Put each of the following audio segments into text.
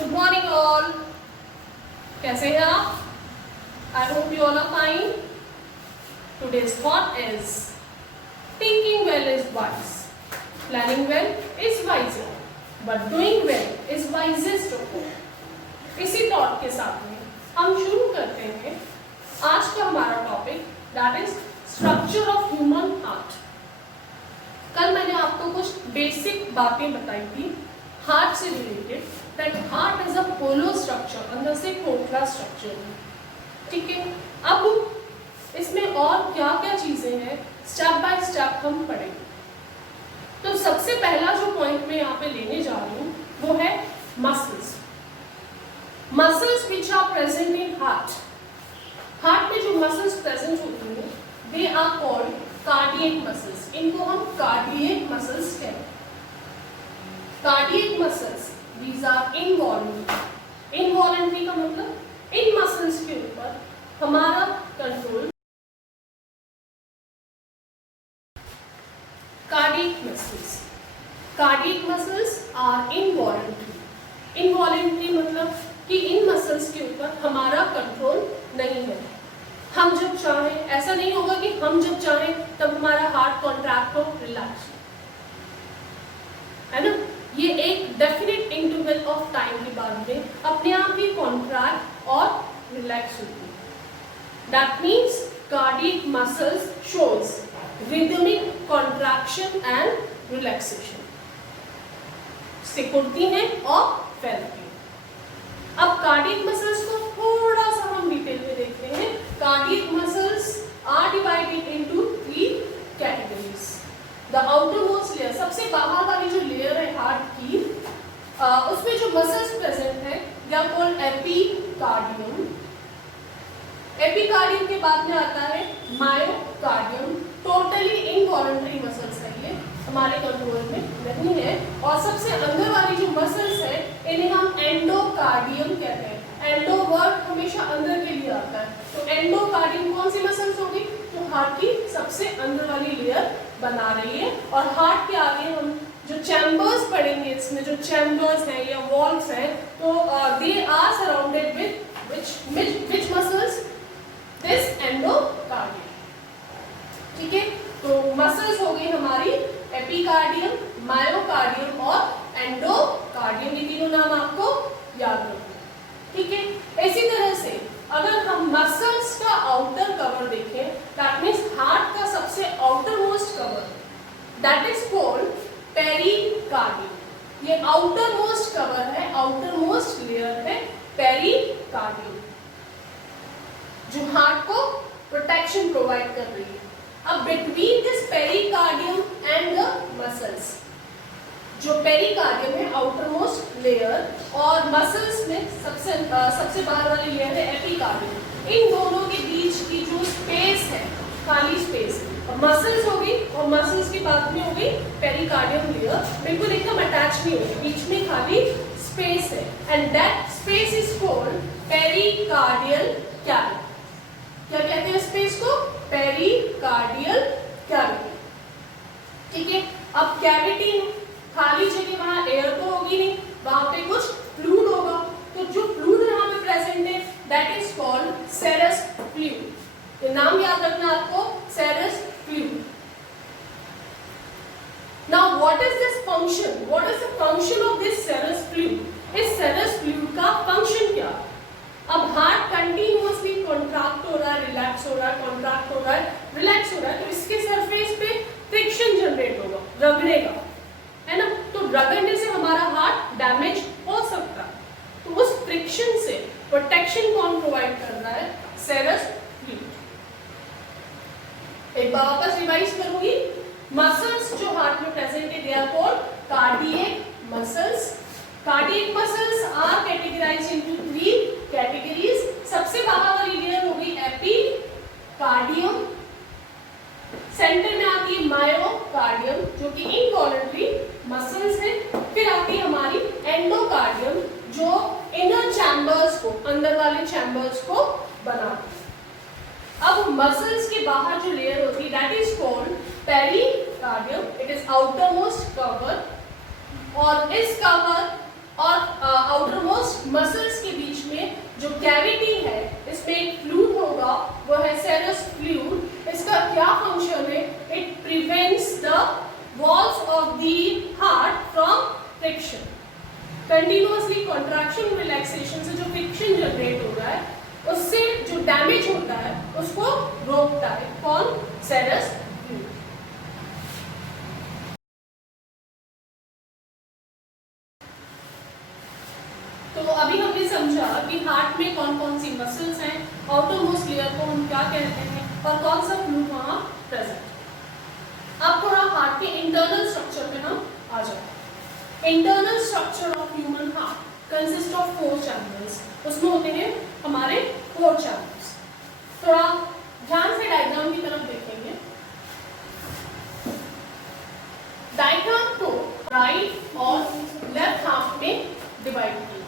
Good morning all. कैसे हैं आप? I hope you all are fine. Today's thought is thinking well is wise, planning well is wiser, but doing well is wisest of all. इसी thought के साथ में हम शुरू करते हैं आज का हमारा topic, that is structure of human heart. कल मैंने आपको कुछ बेसिक बातें बताई थी हार्ट से related, that heart is a polo structure, अंदर से खोखला स्ट्रक्चर है। ठीक है, अब इसमें और क्या क्या चीजें हैं स्टेप बाय स्टेप हम पढ़ेंगे। तो सबसे पहला जो पॉइंट मैं यहाँ पे लेने जा रही हूँ वो है muscles. Muscles which are present in heart. Heart में जो मसल्स प्रेजेंट होती हैं they are called cardiac muscles. इनको हम कार्डियक मसल्स कहते हैं। Cardiac muscles these are involuntary. Involuntary का मतलब इन मसल्स के ऊपर हमारा control. Cardiac muscles are involuntary. Involuntary मतलब कि इन मसल्स के ऊपर हमारा कंट्रोल नहीं है। हम जब चाहें, ऐसा नहीं होगा कि हम जब चाहें तब हमारा हार्ट कॉन्ट्रैक्ट हो, रिलैक्स है ना। ये एक डेफिनेट इंटरवल ऑफ टाइम के बाद में अपने आप ही कॉन्ट्रैक्ट और रिलैक्स होती है। That means cardiac muscles shows rhythmic contraction and relaxation, सिकुड़ती हैं और फैलती हैं। अब कार्डियक मसल्स को थोड़ा सा हम डिटेल में देखते हैं। Cardiac muscles are divided into 3 categories. The outermost layer, सबसे बाहर वाली जो लेयर है हार्ट की, उसमें जो मसल्स प्रेजेंट है they are called epicardium. Epicardium के बाद में आता है मायोकार्डियम। टोटली इनवॉलंटरी मसल्स है, ये हमारे कंट्रोल में नहीं है। और सबसे अंदर वाली जो मसल्स है इन्हें हम एंडोकार्डियम कहते हैं। एंडो वर्ड हमेशा अंदर के लिए आता है, तो एंडोकार्डियम कौन सी मसल्स होगी? तो हार्ट की सबसे अंदर वाली लेयर बना रही है। और हार्ट के आगे हम जो चैम्बर्स पढ़ेंगे, इसमें जो चैम्बर्स हैं या वॉल्स हैं, तो they are surrounded with which muscles? This endocardium. ठीक है, तो मसल्स हो गई हमारी एपिकार्डियम, मायोकार्डियम और एंडोकार्डियम। ये तीनों नाम आपको याद रखना। ठीक है, इसी तरह से अगर हम मसल्स का आउटर कवर देखें, दैट मीन्स हार्ट का सबसे outer most cover, that is called pericardium. ये आउटर मोस्ट कवर है, आउटर मोस्ट लेयर है पेरिकार्डियम, जो हार्ट को प्रोटेक्शन प्रोवाइड कर रही है। अब between this pericardium and the muscles, जो पेरिकार्डियम है आउटर मोस्ट लेयर, और मसल्स में सबसे बाहर वाली लेयर है एपिकार्डियम, इन दोनों के बीच की जो स्पेस है, खाली स्पेस, मसल्स होगी और मसल्स के बाद में होगी पेरिकार्डियम लेयर, बिल्कुल एकदम अटैच नहीं होगी, बीच में खाली स्पेस है, and that space is called pericardial cavity. क्या कहते हैं स्पेस को? Pericardial cavity. ठीक है, अब कैविटी खाली जगह, वहां एयर तो होगी नहीं, वहां पे कुछ फ्लूइड होगा, तो जो फ्लूइड यहाँ पे प्रेजेंट है that is called serous fluid. ये नाम याद रखना आपको, serous fluid. Now what is this function? What is the function of this serous fluid? इस सेरस फ्लूइड का फंक्शन क्या? अब हार्ट कंटिन्यूअसली कॉन्ट्रैक्ट हो रहा है, रिलैक्स हो रहा है, कॉन्ट्रैक्ट हो रहा है, रिलैक्स हो रहा है, तो इसके सरफेस पे फ्रिक्शन जनरेट होगा, रगड़ेगा, है ना। तो रगड़ने से हमारा हार्ट डैमेज हो सकता है, तो उस फ्रिक्शन से प्रोटेक्शन कौन प्रोवाइड कर रहा है? सेरस फ्लूइड। एक बार वापस रिवाइज करूंगी। मसल्स जो हार्ट में प्रेजेंट है they are called cardiac muscles. Cardiac muscles are categorized into 3 categories. सबसे बाहर वाली लेयर होगी एपिकार्डियम, सेंटर में आती है मायोकार्डियम जो कि इनवॉलंटरी मसल्स है, फिर आती है हमारी एंडोकार्डियम जो इनर चैम्बर्स को, अंदर वाले चैम्बर्स को बनाती है। अब मसल्स के बाहर जो लेयर होती है that is called pericardium, it is outer most cover, और इस कवर और outer most continuously contraction relaxation से जो फ्रिक्शन जनरेट हो रहा है, उससे जो डैमेज होता है उसको रोकता है। कौन? सेरस फ्लूइड। तो अभी हमने समझा कि हार्ट में कौन कौन सी मसल्स हैं, आउटरमोस्ट लेयर को हम क्या कहते हैं और कौन सा फ्लूइड वहां प्रेजेंट। अब थोड़ा हार्ट के इंटरनल स्ट्रक्चर पे हम आ जाते हैं। Internal structure of human heart consist of 4 chambers. उसमें होते हैं हमारे 4 चैम्बर्स। थोड़ा ध्यान से डायग्राम की तरफ देखेंगे। डायग्राम को राइट और लेफ्ट हाफ में डिवाइड किया।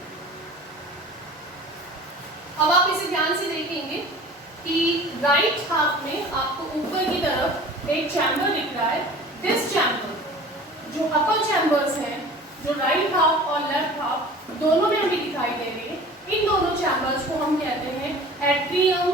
अब आप इसे ध्यान से देखेंगे कि राइट हाफ में आपको ऊपर की तरफ एक चैम्बर दिख रहा है। दिस चैम्बर, जो अपर चैम्बर्स हैं, जो राइट हाफ और लेफ्ट हाफ दोनों में हमें दिखाई दे रहे हैं, इन दोनों चैम्बर्स को हम कहते हैं एट्रियम,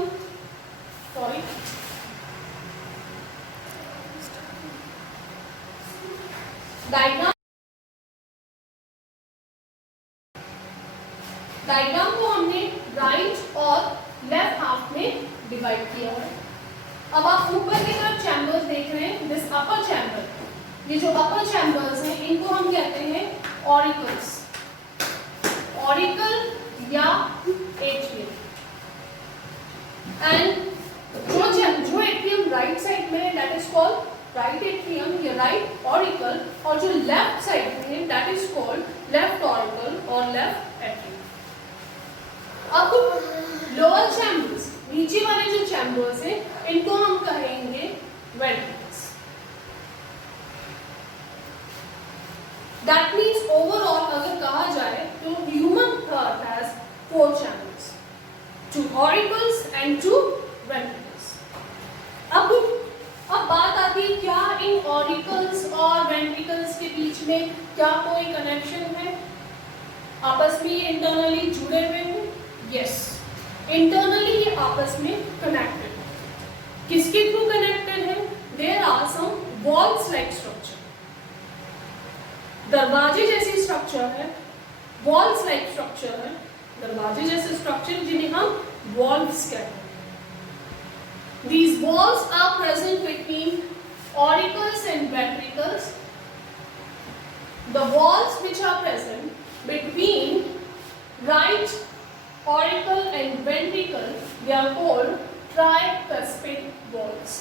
डायग्राम को हमने राइट और लेफ्ट हाफ में डिवाइड किया है। अब आप ऊपर की तरफ चैम्बर्स देख रहे हैं, दिस अपर चैम्बर। ये जो अपर चैम्बर्स हैं इनको हम कहते हैं ऑरिकल्स, ऑरिकल या एट्रियम। एंड जो एट्रियम राइट साइड में है that is called right atrium या राइट ऑरिकल, और जो लेफ्ट साइड में है that is called left auricle और लेफ्ट एट्रियम। अब लोअर चैम्बर्स, नीचे वाले जो चैम्बर्स हैं इनको हम कहेंगे वेंट्रिकल्स। दैट मीन्स ओवरऑल अगर कहा जाए तो human heart has 4 chambers, 2 auricles and 2 ventricles. अब बात आती है क्या इन ऑरिकल्स और वेंट्रिकल्स के बीच में क्या कोई कनेक्शन है, आपस में ये इंटरनली जुड़े हुए हैं? यस, इंटरनली ये आपस में कनेक्टेड है। किसके थ्रू कनेक्टेड है? There are some valves like structure, दरवाजे जैसी स्ट्रक्चर है, वॉल्स लाइक स्ट्रक्चर है, दरवाजे जैसे स्ट्रक्चर जिन्हें हम वॉल्व्स कहते हैं। These walls are present between auricles and ventricles. The walls which are present between right auricle and ventricle, they are called tricuspid walls.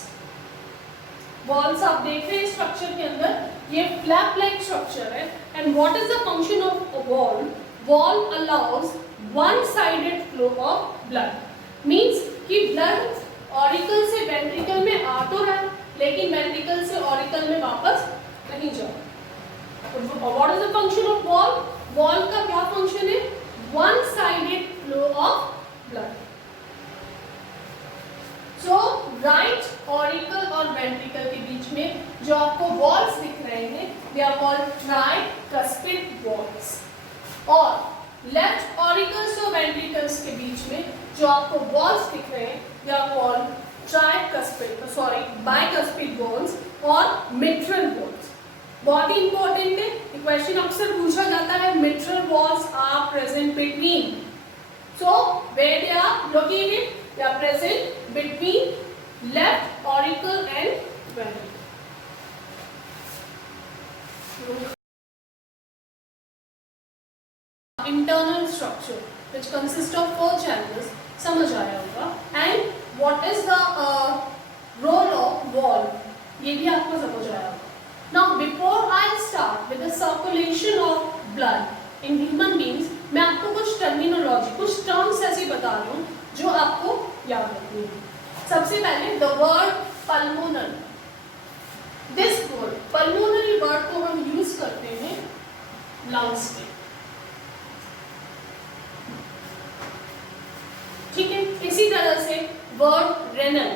Walls आप देख रहे हैं स्ट्रक्चर के अंदर, ये फ्लैप लाइक स्ट्रक्चर है। And what is the function of a wall? Wall allows one sided flow of blood. Means कि blood auricle से वेंट्रिकल में आ तो रहा है लेकिन वेंट्रिकल से ऑरिकल में वापस नहीं जा रहा। What is the function of valve? Valve का क्या फंक्शन है? One sided flow of blood. So right auricle और वेंट्रिकल के बीच में जो आपको वॉल्स दिख रहे हैं they are called tricuspid valves, और लेफ्ट ऑरिकल्स और वेंट्रिकल्स के बीच में जो आपको वॉल्स दिख रहे हैं they are called bicuspid valves और मिट्रल वॉल्स। बहुत ही इंपॉर्टेंट है, क्वेश्चन अक्सर पूछा जाता है mitral valves are present between, so where they are located? They are present between left auricle and ventricle. Internal structure which consists of 4 chambers समझ आया होगा। And what is the role of valve? ये भी आपको समझ आया होगा। Now before I start with the circulation of blood in human beings, मैं आपको कुछ टर्मिनोलॉजी, कुछ टर्म्स ऐसे बता रहा हूँ जो आपको याद रखनी है। सबसे पहले the word pulmonary. This word pulmonary word को हम यूज करते हैं लंग्स पे, ठीक है। इसी तरह से word renal,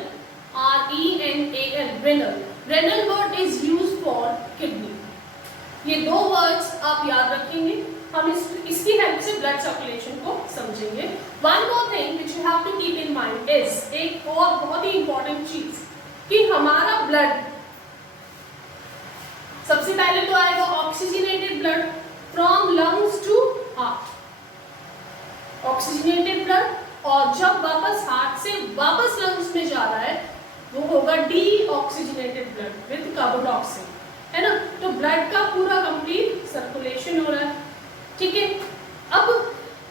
RENAL, renal, renal word is use for kidney. ये 2 वर्ड्स आप याद रखेंगे, हम इसकी हेल्प से ब्लड सर्कुलेशन को समझेंगे। One more thing which you have to keep in mind is, एक और बहुत ही इंपॉर्टेंट चीज कि हमारा ब्लड सबसे पहले तो आएगा oxygenated blood from lungs to oxygenated blood, और जब वापस हार्ट से वापस लंग्स में जा रहा है वो होगा deoxygenated blood with carbon dioxide, है ना। तो ब्लड का पूरा कंप्लीट सर्कुलेशन हो रहा है, ठीक है। अब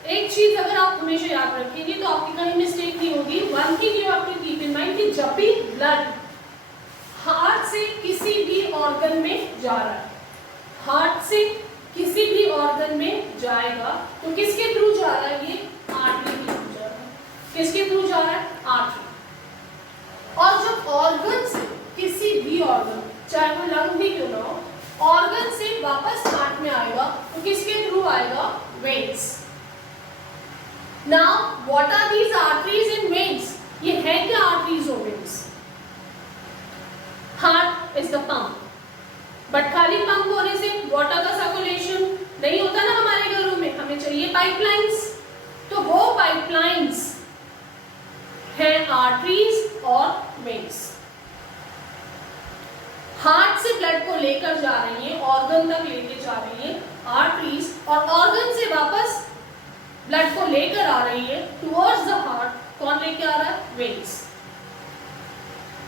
एक चीज अगर आप हमेशा याद रखेंगे तो आपकी कहीं मिस्टेक नहीं होगी। One thing you have to keep in mind कि जब भी ब्लड हार्ट से किसी भी ऑर्गन में जा रहा है, हार्ट से किसी भी ऑर्गन में जाएगा तो किसके थ्रू जा रहा है, ये आर्टरी के थ्रू जा रहा है। किसके थ्रू जा रहा है, आर्टरी। और जब ऑर्गन से किसी भी ऑर्गन, चाहे वो लंग भी क्यों ना हो, ऑर्गन से वापस हार्ट में आएगा तो किसके थ्रू आएगा, veins. Now what are these arteries and veins, ये है क्या आर्टरीज और veins? Heart is the pump, but खाली पंप होने से वाटर का सर्कुलेशन नहीं होता ना हमारे घरों में, हमें चाहिए पाइपलाइंस। तो वो पाइपलाइंस है आर्टरीज और वेन्स। हार्ट से ब्लड को लेकर जा रही है, ऑर्गन तक लेके जा रही है आर्टरीज, और ऑर्गन से वापस ब्लड को लेकर आ रही है टुवर्ड्स द हार्ट, कौन लेके आ रहा है, veins.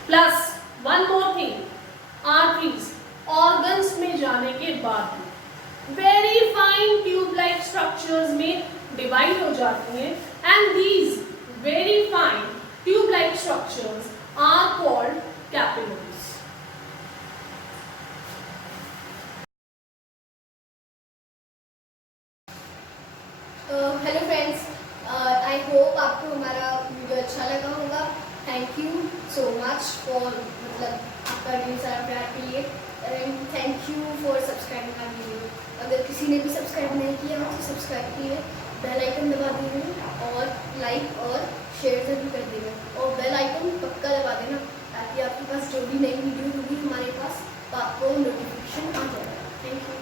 Plus one more thing, arteries organs में जाने के बाद very fine tube like structures में डिवाइड हो जाती हैं, and these very fine tube like structures are called capillaries. Hello friends, I hope आपको हमारा वीडियो अच्छा लगा होगा। Thank you so much for आपका ढेर सारा प्यार के लिए, and thank you for subscribing our video. अगर किसी ने भी सब्सक्राइब नहीं किया हो तो सब्सक्राइब कीजिए, बेल आइकन दबा दीजिए और लाइक और शेयर जरूर कर दीजिए, और बेल आइकन पक्का दबा देना ताकि आपके पास जो भी नई वीडियो होगी हमारे पास तो आपको नोटिफिकेशन आ जाएगा। Thank you.